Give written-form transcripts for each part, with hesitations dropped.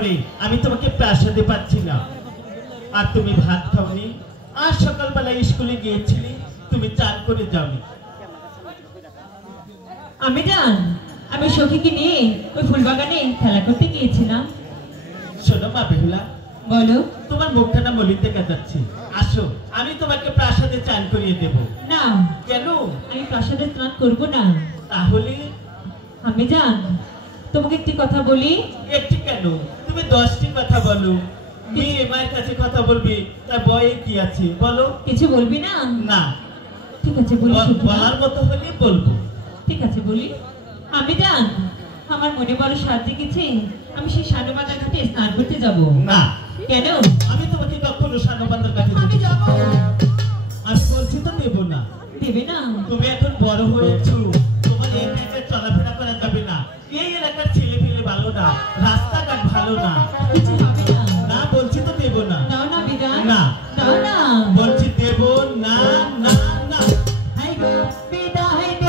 পরে আমি তোমাকে প্রাসাদে পাচ্ছি না, আর তুমি ভাত খাওনি, আর সকালবেলা স্কুলে গিয়েছিলে তুমি চান করে যাওনি। আমি জান, আমি সখীকে নিয়ে ওই ফুলবাগানে খেলা করতে গিয়েছিলাম। শোনো মা বেহুলা, বলো। তোমার মুখটা না মলিন দেখা যাচ্ছে, আসো আমি তোমাকে প্রাসাদে চান করিয়ে দেব। না। কেন? আমি প্রাসাদে স্নান করব না। তাহলে? আমি জান, তোমাকে একটি কথা বলি। একটি কেন, তুমি 10টি কথা বলো। মেয়ে মায়ের কাছে কথা বলবি, তার বয়ে কি আছে বলো। কিছু বলবি না? না। ঠিক আছে বলি। বলার মতো হলে বলবো। ঠিক আছে বলি। আমি জান, আমার মনে বড় সাজ জেগেছে, আমি সেই সানুবাজার ঘাটে স্নান করতে যাব। না। কেন? আমি তোমাকে কখনো সানুবাজার ঘাটে আমি যাব। আমি বলছি তো দেব না। দেবে না? তুমি এখন বড় হয়েছো, তোমার এই টাইপের চলাফেরা করা যাবে না। এই এলাকার ছেলে ফেলে ভালো না, রাস্তাঘাট ভালো না। কিছু হবে না। না বলছি তো দেব না। দাও না বিদান। না। দাও না। বলছি দেব না। না না। হাই গো বিদায় দে।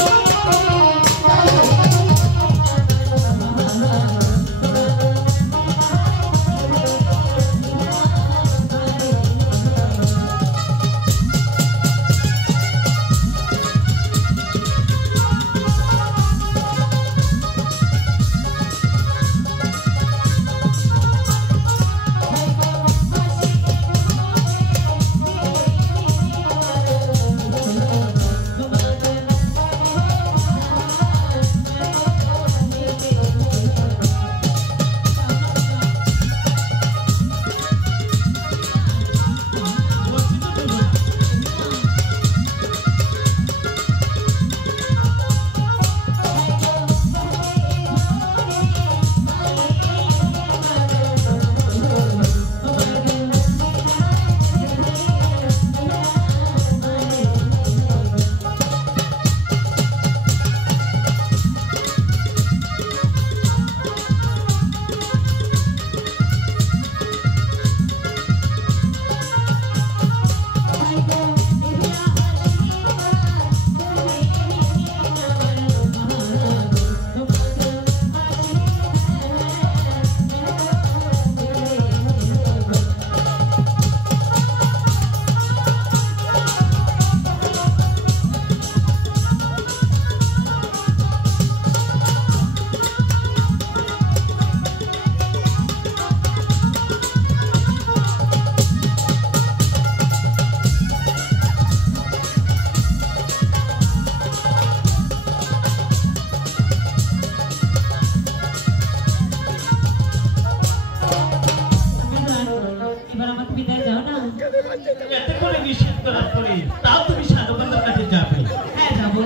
এতে করে নিষেধ করার পরে তাও তুমি সানুবাজার কাছে যাবে? হ্যাঁ যাবো।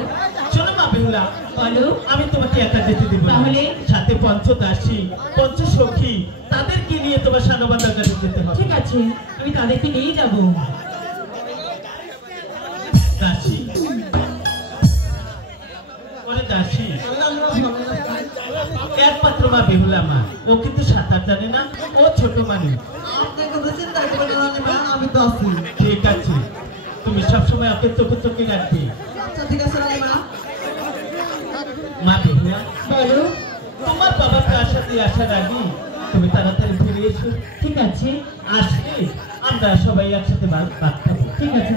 শোনো মা বেহুলা, বলো। আমি তোমাকে একা যেতে দেব না। তাহলে? সাথে পঞ্চদাসী, পঞ্চসখী, তাদেরকে নিয়ে তোমার সানুবাজার কাছে যেতে হবে। ঠিক আছে, আমি তাদেরকে নিয়ে যাবো। দাসী, ওরে দাসী, একমাত্র মা বেহুলা মা, ও কিন্তু সাঁতার জানে না, ও ছোট মানুষ। আমি তো আছি। ঠিক আছে, তুমি সবসময় ওকে চোখে চোখে রাখবে। আচ্ছা ঠিক আছে রানীমা। মা বেহুলা, বলো। তোমার বাবা প্রাসাদে আসার আগে তুমি তাড়াতাড়ি ফিরে এসো। ঠিক আছে। আসলে আমরা সবাই একসাথে ভাত খাবো। ঠিক আছে।